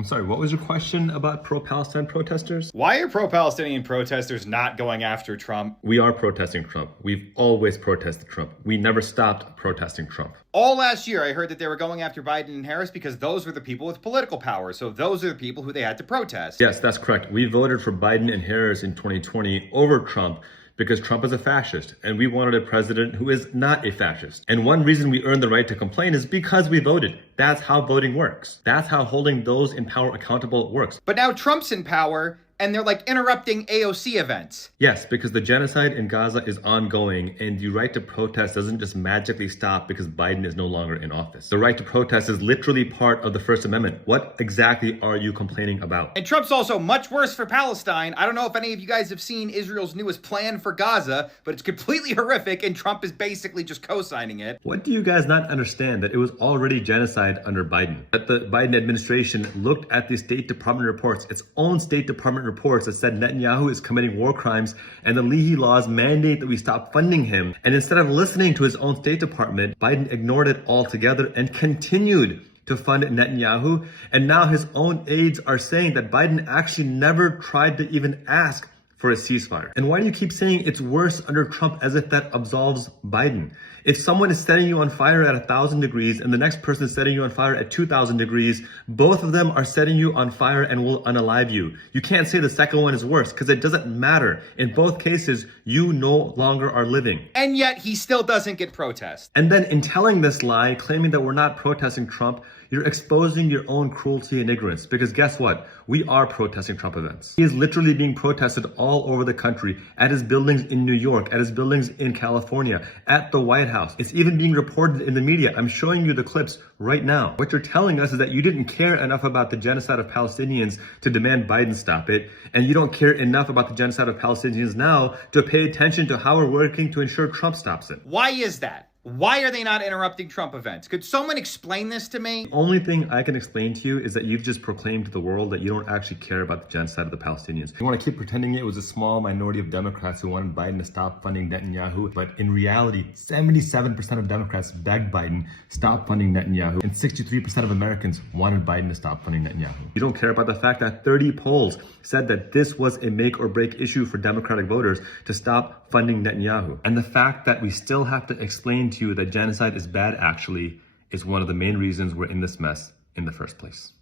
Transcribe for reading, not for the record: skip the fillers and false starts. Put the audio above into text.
I'm sorry, what was your question about pro-Palestine protesters? Why are pro-Palestinian protesters not going after Trump? We are protesting Trump. We've always protested Trump. We never stopped protesting Trump. All last year, I heard that they were going after Biden and Harris because those were the people with political power. So those are the people who they had to protest. Yes, that's correct. We voted for Biden and Harris in 2020 over Trump because Trump is a fascist, and we wanted a president who is not a fascist. And one reason we earned the right to complain is because we voted. That's how voting works. That's how holding those in power accountable works. But now Trump's in power, and they're like interrupting AOC events. Yes, because the genocide in Gaza is ongoing, and the right to protest doesn't just magically stop because Biden is no longer in office. The right to protest is literally part of the First Amendment. What exactly are you complaining about? And Trump's also much worse for Palestine. I don't know if any of you guys have seen Israel's newest plan for Gaza, but it's completely horrific, and Trump is basically just co-signing it. What do you guys not understand? That it was already genocide under Biden. That the Biden administration looked at the State Department reports, its own State Department reports that said Netanyahu is committing war crimes, and the Leahy laws mandate that we stop funding him. And instead of listening to his own State Department, Biden ignored it altogether and continued to fund Netanyahu. And now his own aides are saying that Biden actually never tried to even ask for a ceasefire. And why do you keep saying it's worse under Trump as if that absolves Biden? If someone is setting you on fire at 1,000 degrees and the next person is setting you on fire at 2,000 degrees, both of them are setting you on fire and will unalive you. You can't say the second one is worse because it doesn't matter. In both cases, you no longer are living. And yet he still doesn't get protest. And then in telling this lie, claiming that we're not protesting Trump, you're exposing your own cruelty and ignorance. Because guess what? We are protesting Trump events. He is literally being protested all over the country, at his buildings in New York, at his buildings in California, at the White House. It's even being reported in the media. I'm showing you the clips right now. What you're telling us is that you didn't care enough about the genocide of Palestinians to demand Biden stop it. And you don't care enough about the genocide of Palestinians now to pay attention to how we're working to ensure Trump stops it. Why is that? Why are they not interrupting Trump events? Could someone explain this to me? The only thing I can explain to you is that you've just proclaimed to the world that you don't actually care about the genocide of the Palestinians. You want to keep pretending it was a small minority of Democrats who wanted Biden to stop funding Netanyahu, but in reality, 77% of Democrats begged Biden stop funding Netanyahu, and 63% of Americans wanted Biden to stop funding Netanyahu. You don't care about the fact that 30 polls said that this was a make or break issue for Democratic voters to stop funding Netanyahu. And the fact that we still have to explain to you that genocide is bad actually is one of the main reasons we're in this mess in the first place.